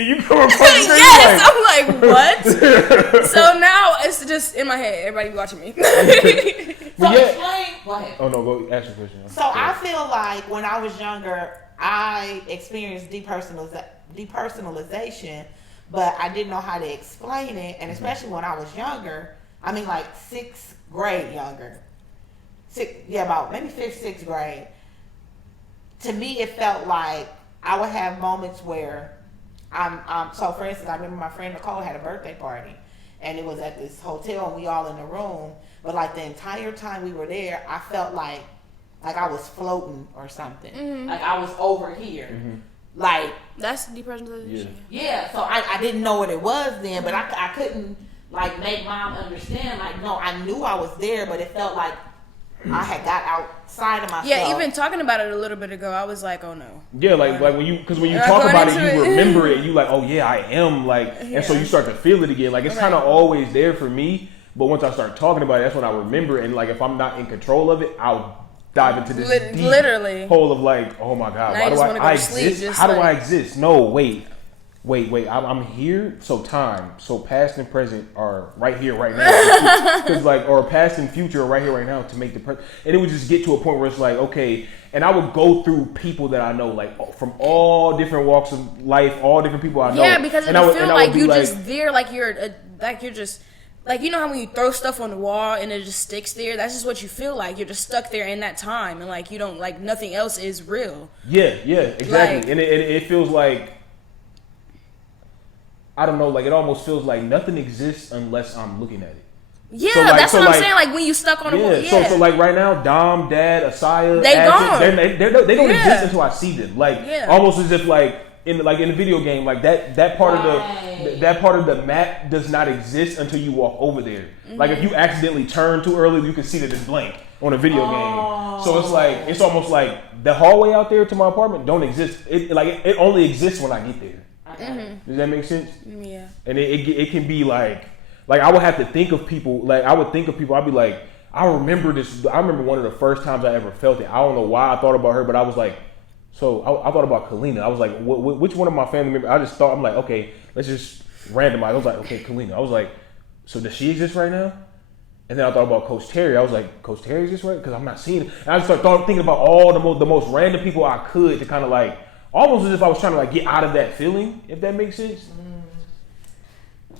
You come across the stage yes, I'm like, what? So now it's just in my head. Everybody watching me. So explain. Go ahead. Oh no, go ask your question. So I feel like when I was younger, I experienced depersonalization, but I didn't know how to explain it, and especially when I was younger. I mean, like 6th grade younger. About maybe 5th, 6th grade. To me, it felt like I would have moments where so for instance, I remember my friend Nicole had a birthday party, and it was at this hotel, and we all in the room, but like the entire time we were there, I felt like I was floating or something. Mm-hmm. Like I was over here. Mm-hmm. Like that's depersonalization. Yeah, so I didn't know what it was then, but I couldn't like make mom understand. Like, no, I knew I was there, but it felt like I had got outside of myself. Yeah, even talking about it a little bit ago, I was like, oh no. Yeah, like when you talk about it, you remember it. You like, oh yeah, I am like, and so you start to feel it again. Like it's kind of always there for me, but once I start talking about it, that's when I remember it. And like if I'm not in control of it, I'll dive into this deep hole of like, oh my god, why do I exist? How do I exist? No, wait, I'm here. So past and present are right here, right now. Because or past and future are right here, right now to make the present. And it would just get to a point where it's like, okay. And I would go through people that I know, like from all different walks of life, all different people I know. Yeah, because it would feel like you just there, like you're just. Like, you know how when you throw stuff on the wall and it just sticks there? That's just what you feel like. You're just stuck there in that time. And, like, you don't, like, nothing else is real. Yeah, exactly. Like, and it feels like, I don't know, like, it almost feels like nothing exists unless I'm looking at it. Yeah, so that's what I'm saying. Like, when you stuck on the wall. Yeah. So, like, right now, Dom, Dad, Asaya, they gone. They don't exist until I see them. Like, almost as if, like, in the video game, like that part of the map does not exist until you walk over there. Mm-hmm. Like if you accidentally turn too early, you can see that it's blank on a video game. So it's almost like the hallway out there to my apartment don't exist. It only exists when I get there. Mm-hmm. Does that make sense? Yeah. And it can be like I would have to think of people. Like I would think of people. I'd be like, I remember this. I remember one of the first times I ever felt it. I don't know why I thought about her, but I was like. So I thought about Kalina. I was like, which one of my family members? I just thought, I'm like, okay, let's just randomize. I was like, okay, Kalina. I was like, so does she exist right now? And then I thought about Coach Terry. I was like, Coach Terry exists right? Because I'm not seeing it. And I just started thinking about all the most random people I could to kind of like, almost as if I was trying to like get out of that feeling, if that makes sense.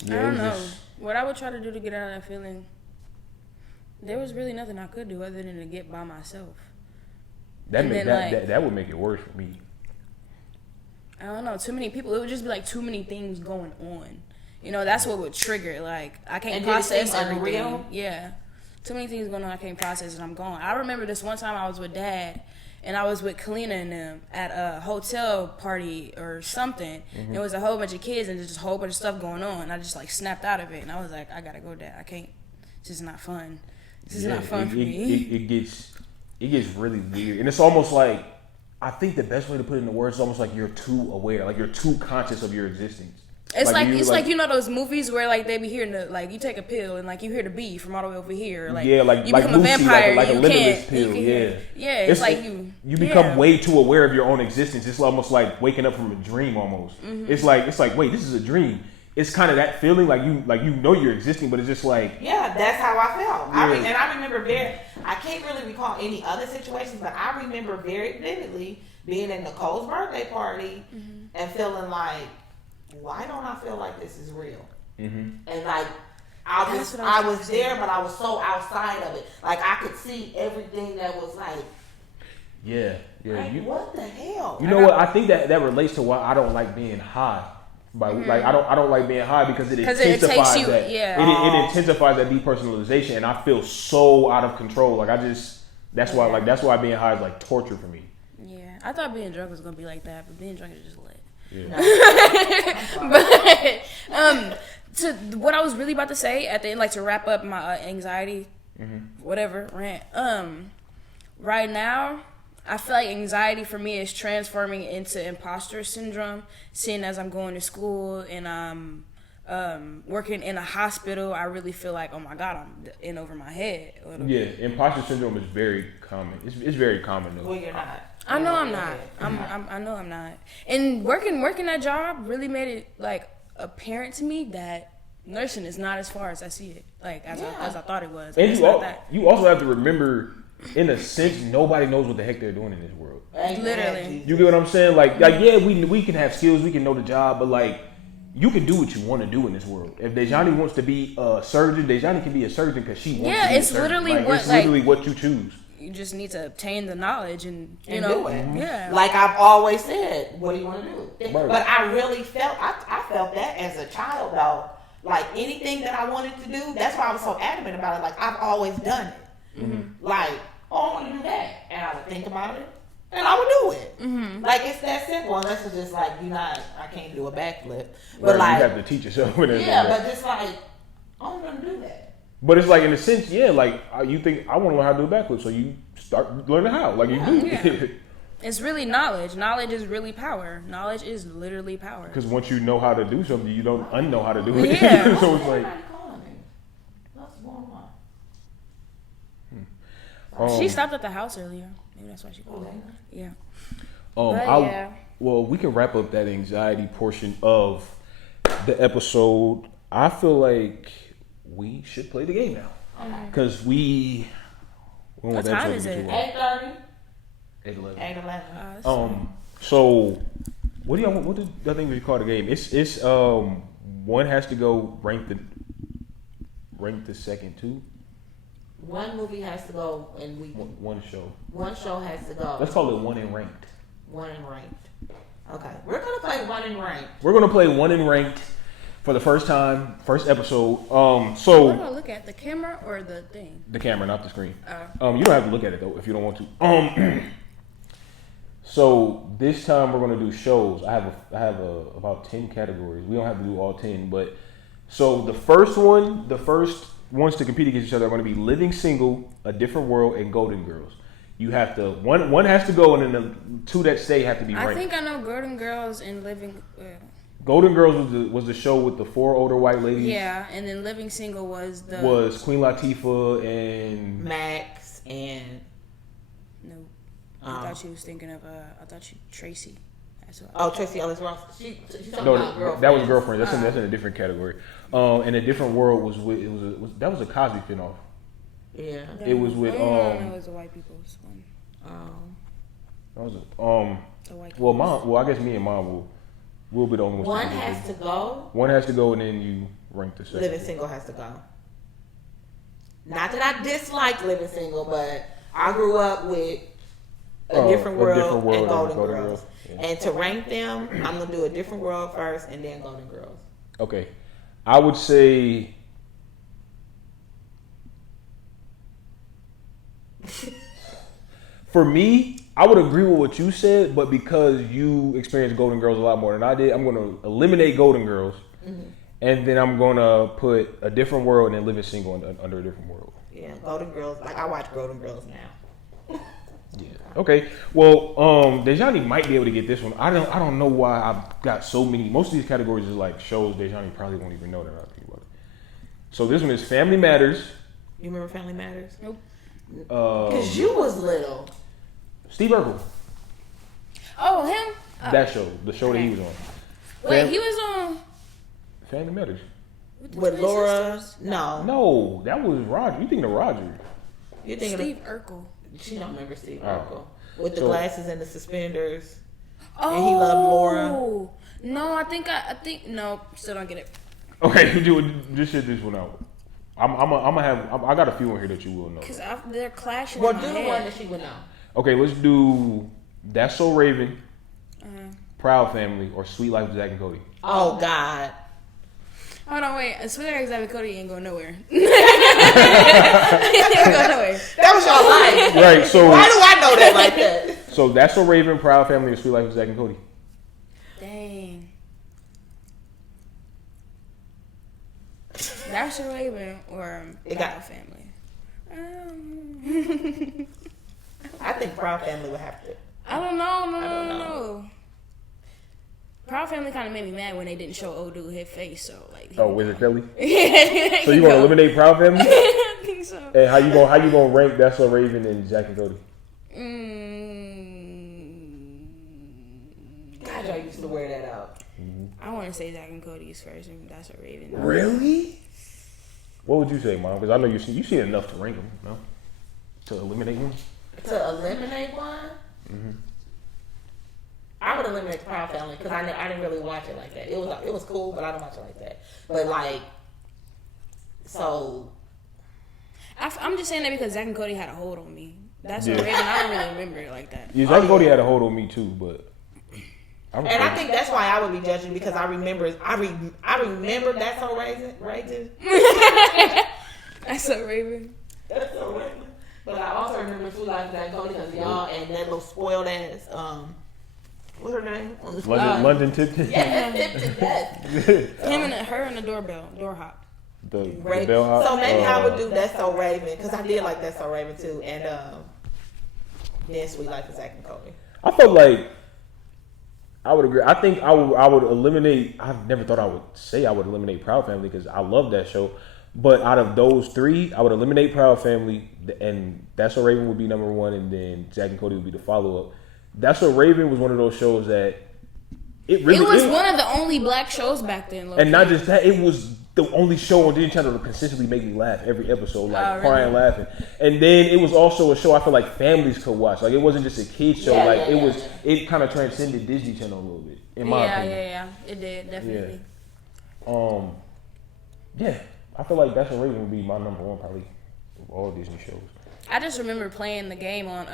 Yeah, I don't know. What I would try to do to get out of that feeling, there was really nothing I could do other than to get by myself. That would make it worse for me. I don't know. Too many people. It would just be like too many things going on. You know, that's what would trigger. Like I can't process everything. Unreal? Yeah, too many things going on. I can't process and I'm gone. I remember this one time I was with Dad and I was with Kalina and them at a hotel party or something. Mm-hmm. There was a whole bunch of kids and there's just a whole bunch of stuff going on. And I just like snapped out of it and I was like, I gotta go, Dad. I can't. This is not fun. This is not fun for me. It gets really weird. And it's almost like, I think the best way to put it into words is almost like you're too aware. Like you're too conscious of your existence. It's like you know those movies where like they be hearing the like you take a pill and like you hear the bee from all the way over here. Like you become a vampire. Like a limitless pill. Yeah. It's like you become way too aware of your own existence. It's almost like waking up from a dream almost. Mm-hmm. It's like wait, this is a dream. It's kind of that feeling like you know you're existing, but it's just like that's how I felt. Yeah. I remember I can't really recall any other situations, but I remember very vividly being at Nicole's birthday party and feeling like, why don't I feel like this is real? Mm-hmm. And like I was there, but I was so outside of it. Like I could see everything that was like. Yeah. Like, what the hell? You know what? I think that relates to why I don't like being high. Like I don't like being high because it intensifies it intensifies that depersonalization, and I feel so out of control. Like that's why being high is like torture for me. Yeah, I thought being drunk was gonna be like that, but being drunk is just lit. Yeah. But to what I was really about to say at the end, like to wrap up my anxiety, whatever rant. Right now, I feel like anxiety for me is transforming into imposter syndrome, seeing as I'm going to school and I'm working in a hospital. I really feel like, oh my God, I'm in over my head. Yeah, imposter syndrome is very common. It's very common though. Well, you're not. I know I'm not. I know I'm not. And working that job really made it like apparent to me that nursing is not as far as I see it, like as I thought it was. And you also have to remember, in a sense, nobody knows what the heck they're doing in this world. Literally. You get what I'm saying? Like yeah, we can have skills, we can know the job, but like you can do what you want to do in this world. If Dajhani wants to be a surgeon, Dajhani can be a surgeon because she wants to be a surgeon. It's literally what you choose. You just need to obtain the knowledge and do it. Yeah. Like I've always said, what do you want to do? Right. But I really felt, I felt that as a child though. Like anything that I wanted to do, that's why I was so adamant about it. Like I've always done it. Mm-hmm. Like, oh, I want to do that. And I would think about it. And I would do it. Mm-hmm. Like it's that simple. Unless it's just like I can't do a backflip. But right, like you have to teach yourself. But just like I'm gonna do that. But it's like in a sense, yeah. Like you think I want to learn how to do a backflip, so you start learning how. Like you do. Yeah. It's really knowledge. Knowledge is really power. Knowledge is literally power. Because once you know how to do something, you don't unknow how to do it. Yeah. So it's like. She stopped at the house earlier. Maybe that's why she called. Yeah. Well, we can wrap up that anxiety portion of the episode. I feel like we should play the game now. Because what time is it? 8:30. 8:11. 8:11. So what do y'all think we call the game? It's one has to go rank the second too. One movie has to go, and one show. One show has to go. Let's call it one in ranked. One in ranked. Okay, we're gonna play one in ranked. We're gonna play one in ranked for the first time, first episode. So what do I look at, the camera or the thing? The camera, not the screen. You don't have to look at it though if you don't want to. So this time we're gonna do shows. I have about 10 categories. We don't have to do all 10, but so the first ones to compete against each other are going to be Living Single, A Different World, and Golden Girls. You have to one has to go, and then the two that stay have to be ranked. I think I know Golden Girls and Living. Golden Girls was the show with the 4 older white ladies. Yeah, and then Living Single was Queen Latifah and Max and no. I thought you was thinking of Tracy. Tracy Ellis Ross. She's talking about Girlfriend. That was Girlfriend. That's in a different category. And A Different World was that was a Cosby spinoff. Yeah. It was with it was the white people's one. That was the white well, I guess me and Mom will be the only ones. One has to go. One has to go, and then you rank the second. Living Single has to go. Not that I dislike Living Single, but I grew up with A Different World and Golden Girls. Yeah. And to rank them, I'm gonna do A Different World first, and then Golden Girls. Okay, I would say. For me, I would agree with what you said, but because you experienced Golden Girls a lot more than I did, I'm going to eliminate Golden Girls, and then I'm going to put A Different World and then Living Single under A Different World. Yeah, Golden Girls. Like I watch Golden Girls now. Yeah. Okay. Well, Dajhani might be able to get this one. I don't know why I've got so many. Most of these categories is like shows Dajhani probably won't even know that I think about it. So this one is Family Matters. You remember Family Matters? Nope. Because you was little. Steve Urkel. Oh, him? That show. The show that he was on. Wait, he was on Family Matters. With Laura? No. No, that was Roger. You thinking of Roger. You're thinking Steve Urkel. She don't remember Steve Urkel. With the glasses and the suspenders. Oh. And he loved Laura. No, I think no, still don't get it. Okay, just shit this one out. I got a few in here that you will know. Because they're clashing. Well, do the one that she would know. Okay, let's do That's So Raven, Proud Family, or Sweet Life of Zack and Cody. Oh God. Hold on, wait. Sweet Life of Zack and Cody ain't going nowhere. Ain't going nowhere. That was your life. Right. So why do I know that like that? So That's So Raven, Proud Family, or Sweet Life of Zack and Cody. Dang. That's So Raven or Proud Family. I think Proud Family would have to. I don't know. Proud Family kind of made me mad when they didn't show old dude his face. So like. Wizard Kelly. Yeah. So you gonna eliminate Proud Family? I think so. And how you gonna rank That's So Raven and Zack and Cody? I want to say Zach and Cody's first, and that's a Raven. Really? What would you say, Mom? Because I know you see enough to rank them, no? To eliminate one? To eliminate one? Mm-hmm. I would eliminate the Proud Family because I didn't really watch it like that. It was cool, but I don't watch it like that. But like, so. I'm just saying that because Zach and Cody had a hold on me. That's a Raven. I don't really remember it like that. Yeah, Zach and Cody had a hold on me too, but. I think that's why I would be judging because I remember That's So Raven. That's so Raven. That's so Raven. But I also remember Two Lives Zach and Cody because y'all and that little spoiled ass what's her name? London Tipton. Yeah, Tipton. Yes. Him and her and the door hop. The bell hop. So maybe I would do That's So Raven because I did like That's So Raven too, and then Sweet Life of Zach and Cody. I felt like I would agree. I think I would eliminate. I never thought I would say I would eliminate Proud Family because I love that show. But out of those three, I would eliminate Proud Family, and That's So Raven would be number one, and then Zach and Cody would be the follow up. That's So Raven was one of those shows that it was one of the only black shows back then. And not just that, it was the only show on Disney Channel to consistently make me laugh every episode, like crying, laughing. And then it was also a show I feel like families could watch. Like it wasn't just a kids show. It kind of transcended Disney Channel a little bit, in my opinion. Yeah, it did definitely. Yeah, I feel like That's So Raven would be my number one probably of all Disney shows. I just remember playing the game on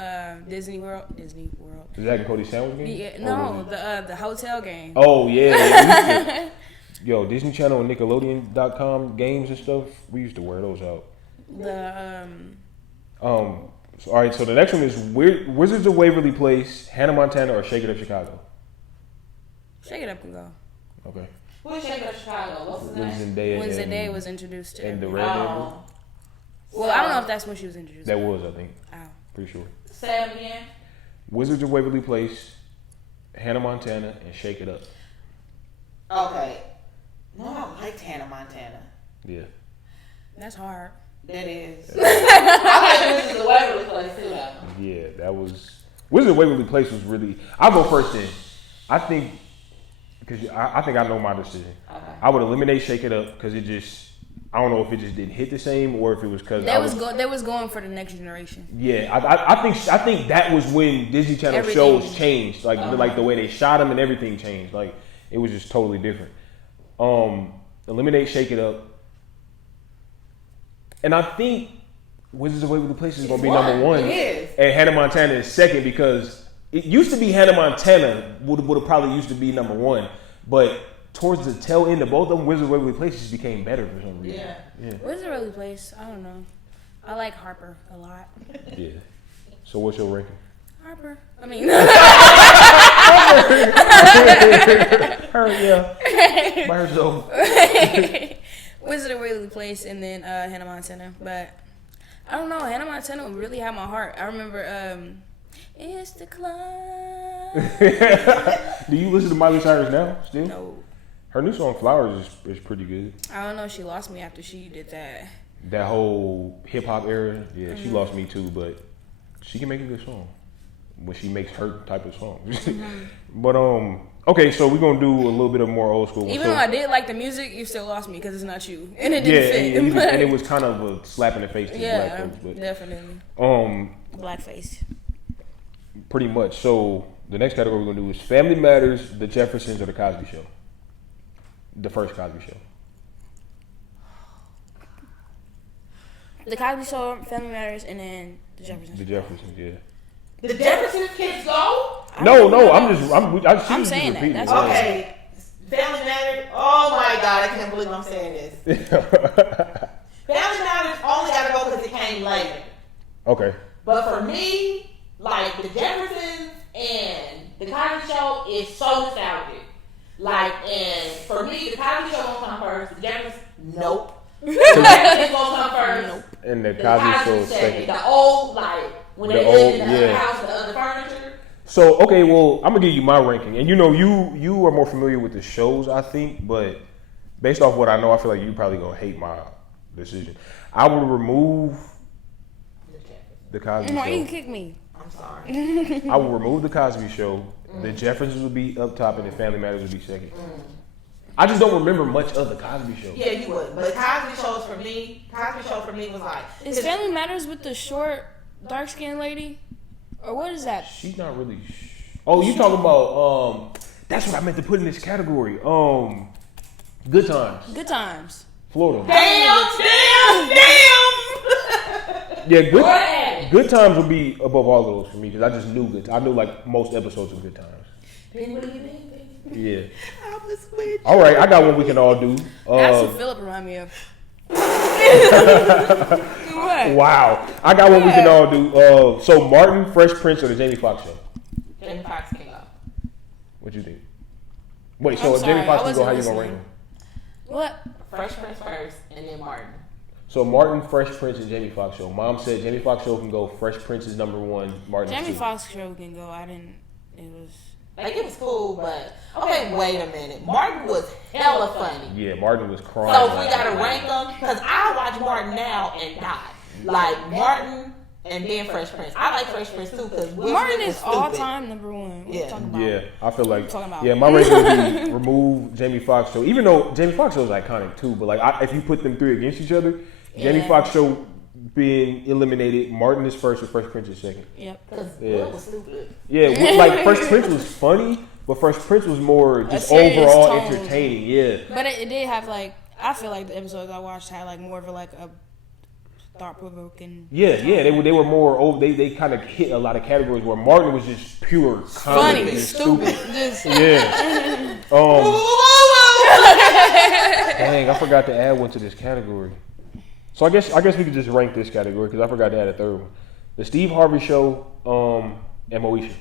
Disney World. The Zach and Cody sandwich game? Yeah, no, the hotel game. Oh yeah. Yo, Disney Channel and Nickelodeon.com games and stuff. We used to wear those out. All right, so the next one is Wizards of Waverly Place, Hannah Montana, or Shake It Up Chicago. Shake It Up can go. Okay. Who's Shake It Up Chicago? What's his name? When Zendaya was introduced to. And the Red Devil. Well, I don't know if that's when she was introduced. That was, I think. Oh. Pretty sure. Say it again. Wizards of Waverly Place, Hannah Montana, and Shake It Up. Okay. No, I liked Hannah Montana. Yeah. That's hard. That is. I like Wizards of Waverly Place too, though. Yeah, that was. Wizards of Waverly Place was really. I'll go first then. I think. Because I think I know my decision. Okay. I would eliminate Shake It Up because it just. I don't know if it just didn't hit the same or if it was because they was going for the next generation. Yeah, I think that was when Disney Channel shows changed, like the way they shot them and everything changed. Like it was just totally different. Eliminate Shake It Up, and I think Wizards of Waverly Place is going to be number one, and Hannah Montana is second because it used to be Hannah Montana would have probably used to be number one, but towards the tail end of both of them, Wizards of Waverly Place just became better for some reason. Yeah. Wizards of Waverly Place, I don't know. I like Harper a lot. Yeah. So what's your ranking? Harper. I mean. Her, yeah. By herself. Wizards of Waverly Place and then Hannah Montana. But I don't know. Hannah Montana really had my heart. I remember It's the Club. Do you listen to Miley Cyrus now still? No. Her new song Flowers is pretty good. I don't know. She lost me after she did that. That whole hip hop era, yeah, she lost me too. But she can make a good song when she makes her type of songs. But okay, so we're gonna do a little bit of more old school. Even though I did like the music, you still lost me because it's not you, and it didn't fit. And it was kind of a slap in the face to black folks. But definitely. Blackface. Pretty much. So the next category we're gonna do is Family Matters, The Jeffersons, or The Cosby Show. The first Cosby Show. The Cosby Show, Family Matters, and then The Jeffersons. The Jeffersons, yeah. The Jeffersons kids go? No, I'm saying that. That's okay. Family Matters. Oh my God, I can't believe I'm saying this. Family Matters only got to go because it came later. Okay. But for me, like The Jeffersons and The Cosby Show is so nostalgic. Like, and for me, The Cosby Show won't come first. The Jeffersons, nope. The Jeffersons won't come first. Nope. And The Cosby Show second. The old, like, when they lived in the other house with the other furniture. So, okay, well, I'm going to give you my ranking. And you know, you are more familiar with the shows, I think. But based off what I know, I feel like you probably going to hate my decision. I would remove The Cosby Show. Why you kick me? I'm sorry. I would remove The Cosby Show. The Jeffersons would be up top, and The Family Matters would be second. I just don't remember much of the Cosby Show. Yeah, you would. But Cosby Show for me was like. Is Family Matters with the short, dark skinned lady? Or what is that? She's not really. Oh, you talking about? That's what I meant to put in this category. Good Times. Good Times. Florida. Damn. Yeah, Good Times would be above all of those for me because I just knew Good. I knew like most episodes of Good Times. Yeah. I was with All right, I got one we can all do. That's what Philip remind me of. What? Wow, I got one we can all do. So Martin, Fresh Prince, or the Jamie Foxx Show? Jamie Foxx can go. What you think? Wait, so if sorry, Jamie Foxx I can go, how you wasn't gonna rank him? What? Fresh Prince first, and then Martin. So Martin, Fresh Prince, and Jamie Foxx Show. Mom said Jamie Foxx Show can go. Fresh Prince is number one. Martin. Jamie 2. Foxx Show can go. I didn't. It was. Like, it was cool, but okay, wait a minute. Martin was hella funny. Yeah, Martin was crying. So if we gotta rank them, because I watch Martin now and die. Like Martin and then Fresh Prince. I like Fresh Prince too because Martin is all time number one. What Yeah. you talking about? Yeah, I feel like. talking about? Yeah, my rating would be remove Jamie Foxx Show. Even though Jamie Foxx Show is iconic too, but like if you put them three against each other, Jamie Foxx Show being eliminated, Martin is first and Fresh Prince is second. Yep. Because Will was stupid. Yeah, like Fresh Prince was funny, but Fresh Prince was more just serious overall tone. entertaining. Yeah. But it did have like, I feel like the episodes I watched had like more of a thought provoking. Yeah, they were more over. They kind of hit a lot of categories where Martin was just pure comedy, Funny, and stupid. Just Yeah. Dang, I forgot to add one to this category. So I guess we could just rank this category because I forgot to add a third one. The Steve Harvey Show, and Moesha.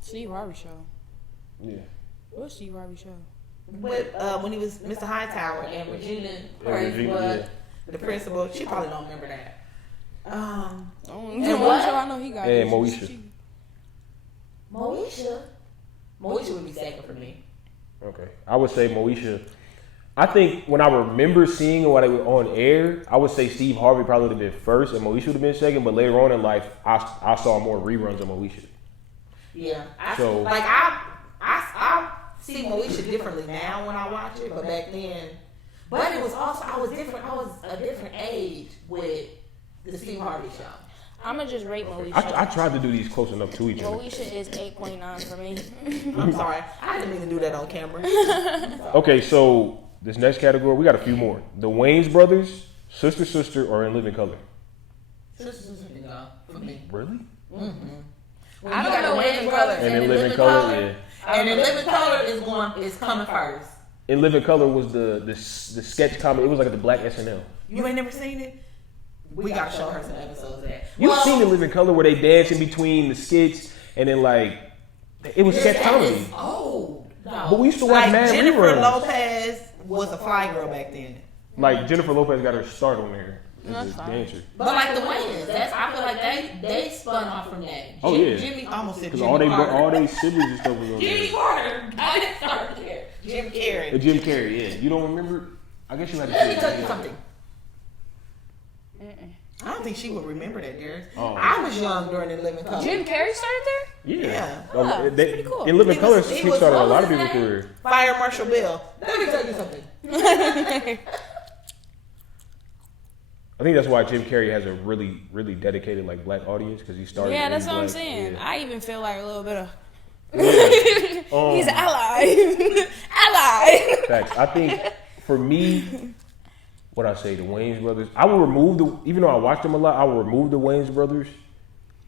Steve Harvey Show. Yeah. What's Steve Harvey Show? With when he was Mr. Hightower and Regina Crazy was the principal. She probably don't remember that. And what? what show I know he got? Yeah, Moesha. Moesha would be second for me. Okay, I would say Moesha. I think when I remember seeing it while they were on air, I would say Steve Harvey probably would have been first and Moesha would have been second. But later on in life, I saw more reruns of Moesha. Yeah, I see Moesha differently now when I watch it, but back then, but it was also I was different. I was a different age with the Steve Harvey Show. I'm gonna just rate Moesha. I tried to do these close enough to each other. Moesha is 8.9 for me. I'm sorry, I didn't mean to do that on camera. Okay, so this next category, we got a few more. The Wayans Brothers, Sister, or In Living Color. Sister can go for me. Really? Mm-hmm. I don't know In Color And In Living Color, yeah. And In Living Color is coming first. In Living Color was the sketch comedy. It was like the Black SNL. You ain't never seen it? We gotta show her some episodes of that. You've seen In Living Color where they dance in between the skits and then like it was sketch comedy. Oh, no. But we used to watch mad Jennifer reruns. Lopez was a fly girl back then. Like Jennifer Lopez got her start on there as a fine. dancer. But like the Wayans, I feel like they spun off from that. Oh, yeah. Jimmy almost said Because Jimmy Carter. all they siblings and stuff was on Jimmy there. Carter got it started there. Jim Carrey. And Jim Carrey, yeah. You don't remember? I guess you had to Let me see tell it. you something. I don't think she would remember that, Darius. Oh. I was young during In Living Color. Jim Carrey started there? Yeah. Oh, that's pretty cool. In Living Color he kickstarted was- a what lot was of his people's name? career. Fire Marshal Bill. Let me tell you something. I think that's why Jim Carrey has a really, really dedicated like black audience because he started. Yeah, in that's what I'm black, saying. yeah. I even feel like a little bit of. Yeah. He's an ally. Ally. Facts. I think for me, what I say, the Wayans brothers. I will remove even though I watched them a lot, I will remove the Wayans brothers.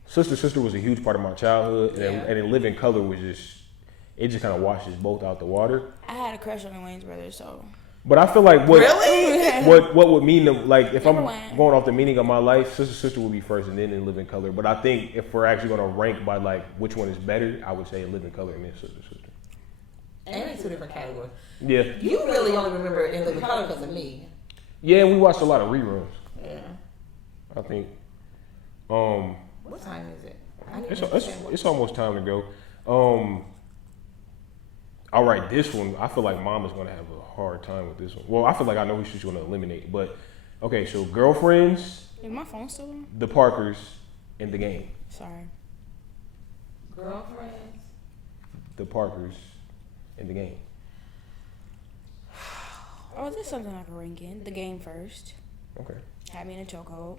Sister was a huge part of my childhood, and In Living Color was it just kind of washes both out the water. I had a crush on the Wayans brothers, so. But I feel like Really? what would mean to, like if Number I'm one. going off the meaning of my life, Sister would be first and then In Living Color. But I think if we're actually going to rank by like which one is better, I would say In Living Color and then Sister. And it's two different categories. Yeah. You really only remember In Living Color because of me. Yeah, we watched a lot of reruns. Yeah. I think. What time is it? I need to understand what- It's almost time to go. All right, this one, I feel like Mom is going to have a hard time with this one. Well, I feel like I know who she's going to eliminate. But, okay, so Girlfriends, Is my phone still on? The Parkers, and The Game. Sorry. Girlfriends. The Parkers, and The Game. Oh, there's something I can rank in. The game first. Okay. Had me in a chokehold.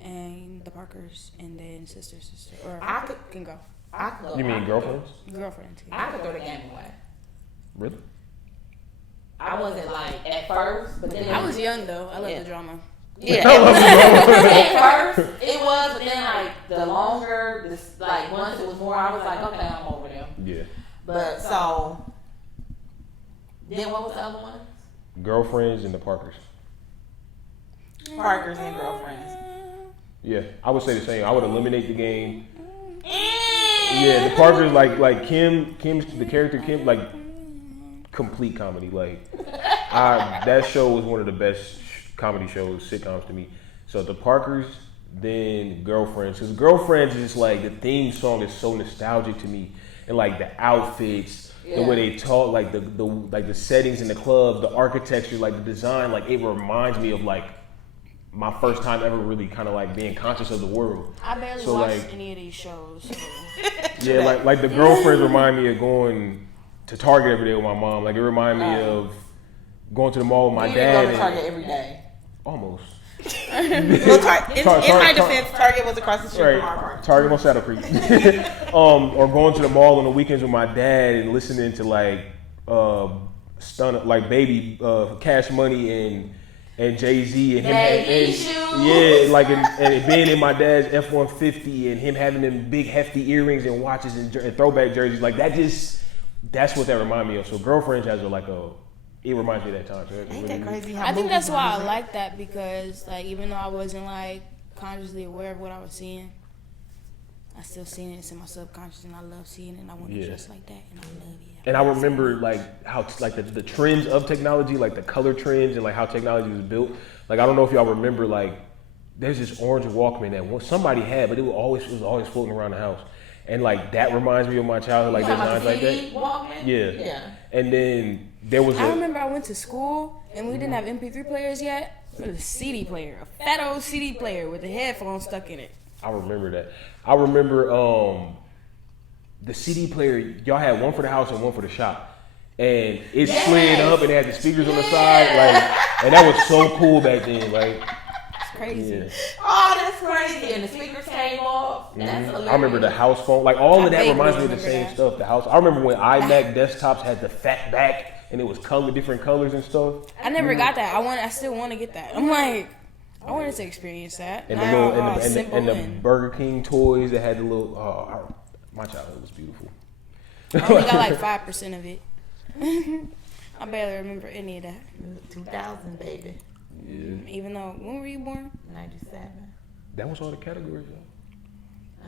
And the Parkers, and then sister. Or I can go. I could go. You mean girlfriends? Girlfriends. I could throw the game away. Really? I wasn't like at first, but then I was young though. I love the drama. Yeah, at first it was, but then like the longer, like once it was more, I was like, okay, I'm over them. Yeah. But so then what was the other one? Girlfriends and the Parkers. Parkers and girlfriends. Yeah, I would say the same. I would eliminate the game. Yeah, the Parkers like Kim's the character Kim, like complete comedy. Like that show was one of the best comedy shows, sitcoms to me. So the Parkers, then Girlfriends. Because Girlfriends is like, the theme song is so nostalgic to me. And like the outfits, the way they talk, like the settings in the clubs, the architecture, like the design, like it reminds me of like my first time ever really kind of like being conscious of the world. I barely watched any of these shows. So. Yeah, like the Girlfriends remind me of going to Target every day with my mom. Like it remind me of going to the mall with my dad. Go to Target every day. Almost. In my defense, Target was across the street from our apartment. Target on Saddle Creek. Or going to the mall on the weekends with my dad and listening to like Baby, Cash Money and Jay-Z and him and and being in my dad's F-150 and him having them big hefty earrings and watches and throwback jerseys, like that's what that remind me of. So Girlfriends has it reminds me of that time. So Ain't that crazy? I think that's why I like that, because like even though I wasn't like consciously aware of what I was seeing, I still seen it. It's in my subconscious, and I love seeing it. And I want to dress like that, and I love it. And I remember like how like the trends of technology, like the color trends, and like how technology was built. Like I don't know if y'all remember, like there's this orange Walkman that somebody had, but it was always floating around the house. And like that reminds me of my childhood, like designs like that. Walkman? Yeah. And then there was I remember I went to school and we didn't have MP3 players yet. It was a CD player, a fat old CD player with the headphones stuck in it. I remember that. I remember the CD player. Y'all had one for the house and one for the shop, and it slid up and it had the speakers on the side, like, and that was so cool back then. Like, it's crazy. Yeah. Oh, that's crazy! And the speakers came off. That's hilarious. I remember the house phone. Like all of that reminds me of the same stuff. The house. I remember when iMac desktops had the fat back and it was different colors and stuff. I never got that. I still want to get that. I'm like, I wanted to experience that. And the Burger King toys that had the little. My childhood was beautiful. I only got like 5% of it. I barely remember any of that. 2000, baby. Yeah. Even though, when were you born? 97. That was all the categories, though.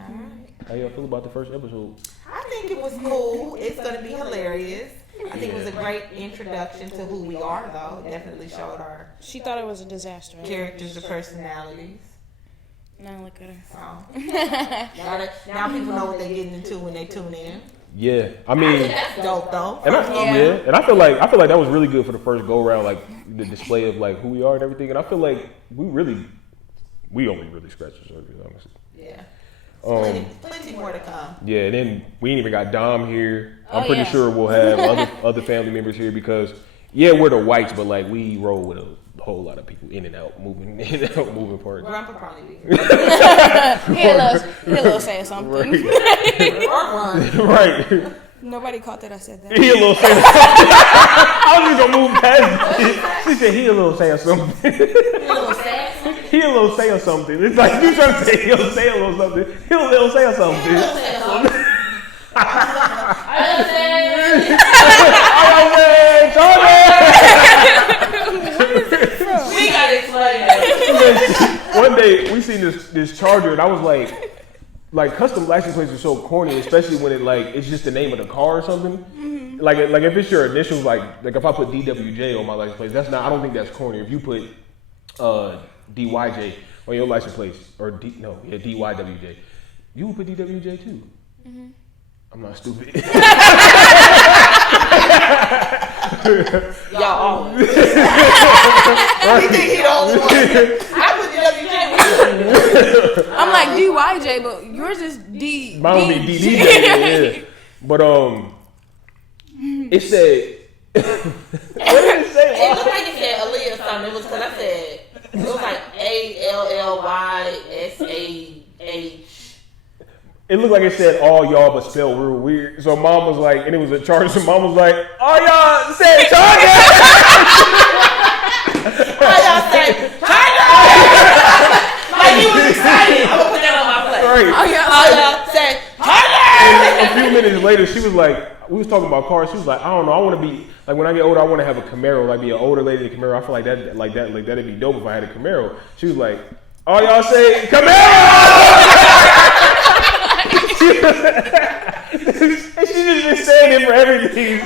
All right. How y'all feel about the first episode? I think it was cool. It's going to be hilarious. I think it was a great introduction to who we are, though. It definitely showed our She thought it was a disaster. characters and personalities. Now look at her. So, now people know what they're getting into when they tune in. Yeah, I mean, That's dope, though. and I feel like that was really good for the first go round, like the display of like who we are and everything. And I feel like we only really scratched the surface, honestly. Yeah. Plenty more to come. Yeah, and then we ain't even got Dom here. I'm pretty sure we'll have other family members here because we're the whites, but like we roll with a whole lot of people in and out, moving parts. Grandpa probably be. He'll say something. Right. Or run. Right. Nobody caught that I said that. He a little say I was just gonna move past it. She said he a little say or something. He a little say or something. It's like you trying to say he'll say a little something. He'll little say or something. We gotta explain that. One day we seen this charger and I was like custom license plates are so corny, especially when it's just the name of the car or something. Mm-hmm. Like if it's your initials, like if I put DWJ on my license plate, I don't think that's corny. If you put DYJ on your license plates or DYWJ, you would put DWJ too. Mm-hmm. I'm not stupid. Y'all always. You think he the only one? I put DWJ. I'm like DYJ, but yours is D. Mine would be DDJ, yeah. But it said. What did it say? It looked like something. It was because I said it was like ALLYSAH. It looked like it said all y'all, but spelled real weird. So mom was like, and it was a charge. So mom was like, all y'all say Target. All y'all say Target. Like he was excited. I'm gonna put that on my plate. Right. All y'all say Target. And a few minutes later, she was like, we was talking about cars. She was like, I don't know. I want to be like when I get older. I want to have a Camaro, like be an older lady in a Camaro. I feel like that'd be dope if I had a Camaro. She was like, all y'all say Camaro. She just been saying it for everything. You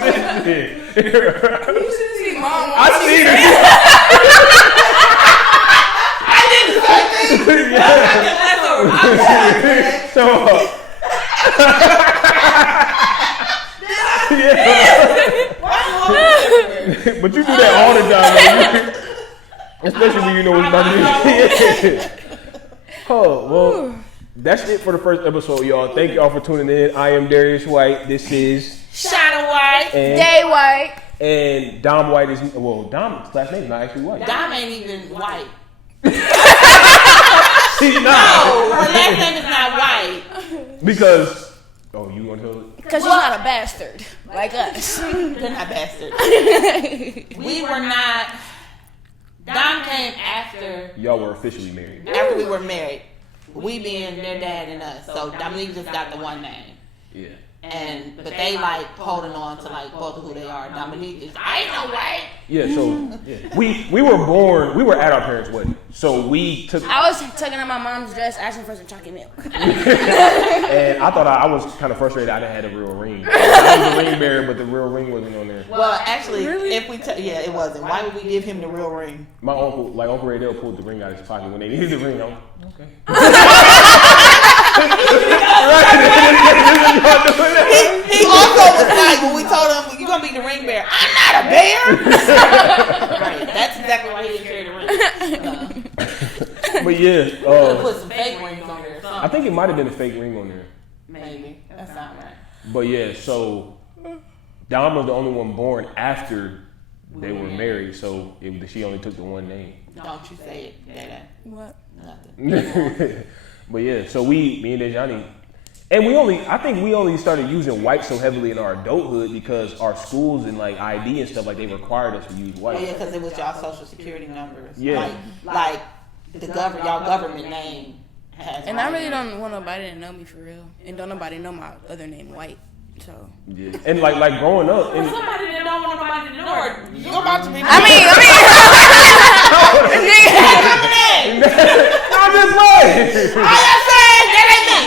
should see mom. I seen it. I did the same thing. But you do that all the time, especially when you know what's about to be. Oh, well, that's it for the first episode, y'all. Thank y'all for tuning in. I am Dareus White. This is Shani White. Day White. And Dom White is, well, Dom's last name is not actually White. Dom ain't even white. She's not. No, her last name is not White. Because, oh, you want to tell it? Because you're not a bastard like us. They're not bastards. We were not. Dom came after. Y'all were officially married. After we were married. We being their dad and us. So Dominique just got the one name. Yeah. But they like holding on to like both of who they are. Dominique is I ain't no White. Yeah, so we were at our parents' wedding. So we took I was tugging on my mom's dress asking for some chocolate milk. and I thought I was kind of frustrated I didn't have a real ring. I was the ring bearer, but the real ring wasn't on there. Well, actually, if we it wasn't. Why would we give him the real ring? My uncle, like Uncle Ray, pulled the ring out of his pocket when they needed the ring. I'm okay. He also was like, when we told him, you're going to be the ring bearer. I'm not a bear. Right. That's exactly why he didn't carry the ring. But yeah. Put some fake rings on there or something. I think it might have been a fake ring on there. Maybe. That sounds right. But yeah, so Dom was the only one born after they were married, so she only took the one name. Don't you say it, Dada. What? Nothing. But yeah, so me and Dajhani, and I think we only started using white so heavily in our adulthood because our schools and like ID and stuff, like they required us to use white. Oh yeah, because it was y'all social security numbers. Yeah. Like y'all government name has. And I really don't want nobody to know me for real. And don't nobody know my other name, White. So. Yeah. And like growing up. And somebody that don't want nobody to know her. You're about to be. I mean. I'm just playing. All y'all said that ain't me.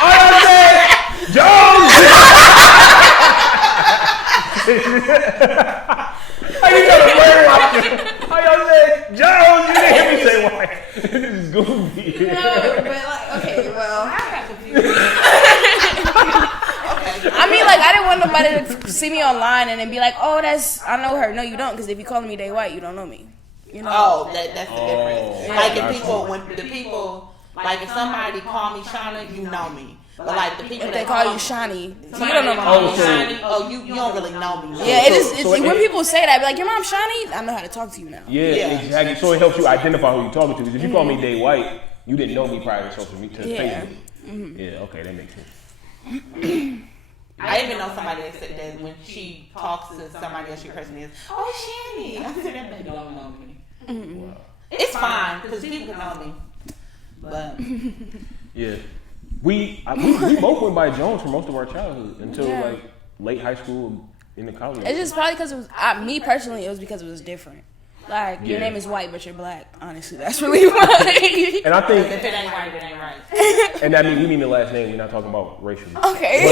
All y'all said Jones. How you got a play watch? All y'all said Jones. You didn't hear me say white. This is goofy. No, but like, okay, well. I got confused. I mean, like, I didn't want nobody to see me online and then be like, oh, I know her. No, you don't, because if you calling me Day White, you don't know me. You know? Oh, that's the difference. Yeah. Like if somebody call me Shani, you know me. But like the people If that they call you Shani, you don't know my call mom. me Shani, you don't really know me. No. Yeah, it's when people say that, I be like, your mom Shani? I know how to talk to you now. Yeah, exactly. So it helps you identify who you're talking to. Because if you call me Day White, you didn't know me prior to social media. Yeah. Mm-hmm. Yeah, okay, that makes sense. I even know somebody that said that when she talks to somebody else, your person is, oh, Shani. I said that baby don't know me. Mm-hmm. Wow. It's fine because people can know me. But yeah, we both went by Jones for most of our childhood until like late high school into college. It's just probably because it was me personally. It was because it was different. Like your name is White, but you're black. Honestly, that's really why. And I think if it ain't right, it ain't right. And I mean, we mean the last name. We're not talking about racially. Okay.